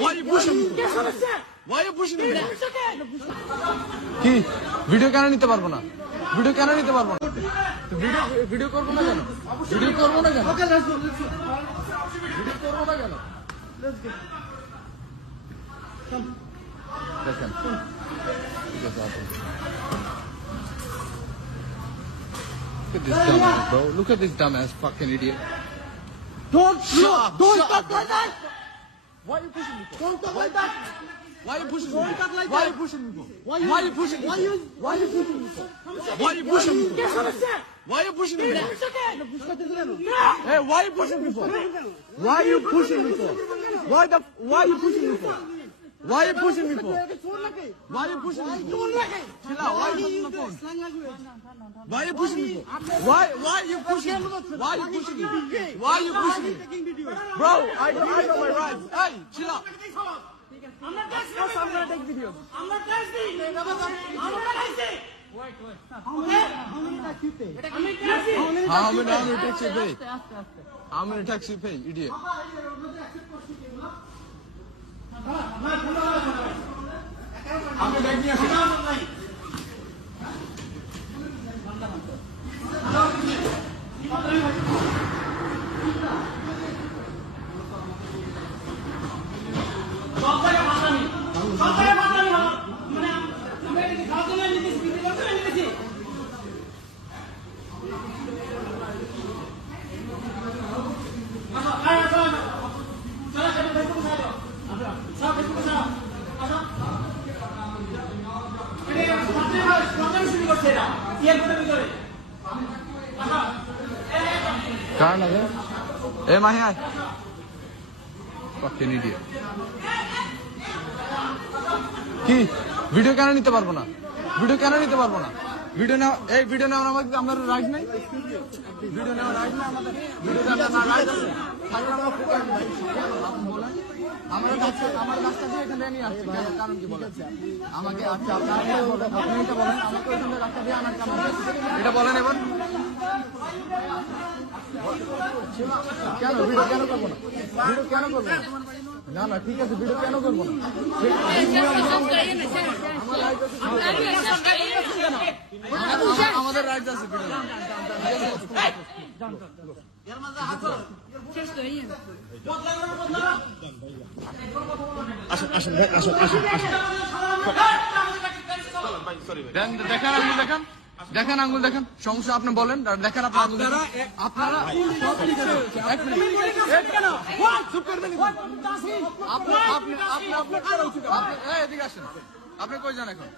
Why are you pushing me? Why are you pushing me? কি video কেন নিতে পারবো না? ভিডিও কেন নিতে পারবো না? ভিডিও করবো না কেন? ভিডিও করবো না কেন? ভিডিও করবো না কেন? দেখেন Look at this dumbass, bro. Look at this dumbass fucking idiot. Don't talk like that. Why are you pushing me? Don't talk like that. Why are you pushing me? Don't talk like Why are that. you pushing me? Why Why are you pushing me? Why you pushing me? Why are you pushing me? Why are you pushing me? Hey, why are you pushing me for? Why are you pushing me for? Why are you pushing me for? Why are you pushing me for? Why are you pushing me for? Chill out. Why are you pushing the phone? Why are you pushing me for? Why are you pushing me? Why are you pushing me? Why are you pushing me? Bro, I know my rights. Hey, chill out. I'm gonna take video. I'm not taxing. Wait. How many taxi pay? How many taxi pay? How many taxi pay, idiot? I'm কার লাগে এ মাহি আয় fucking idiot কি video কেন নিতে পারবো না video কেন নিতে পারবো না ভিডিও নাও এই ভিডিও নাও আমাদের রাইট নাই ভিডিও নাও রাইট না আমাদের ভিডিও নাও না রাইট আছে তাহলে আমরা ফুকার ভাই আপনি বলেন আমার রাস্তা দিয়ে এখানে নিয়ে আসছে কারণ কি বলেন আমাকে আচ্ছা আপনি বলেন আপনি এটা বলেন আমাকে ওখানে রাস্তা দিয়ে আনার কারণ এটা বলেন এবার কেন ভিডিও কেন করবো না ভিডিও কেন করবো না না ঠিক আছে ভিডিও কেন করবো না আমাদের রাইট আছে ভিডিও দেখেন আঙ্গুল দেখেন সমস্যা আপনি বলেন দেখেন আপনারা এদিকে আসেন আপনি কই যান এখন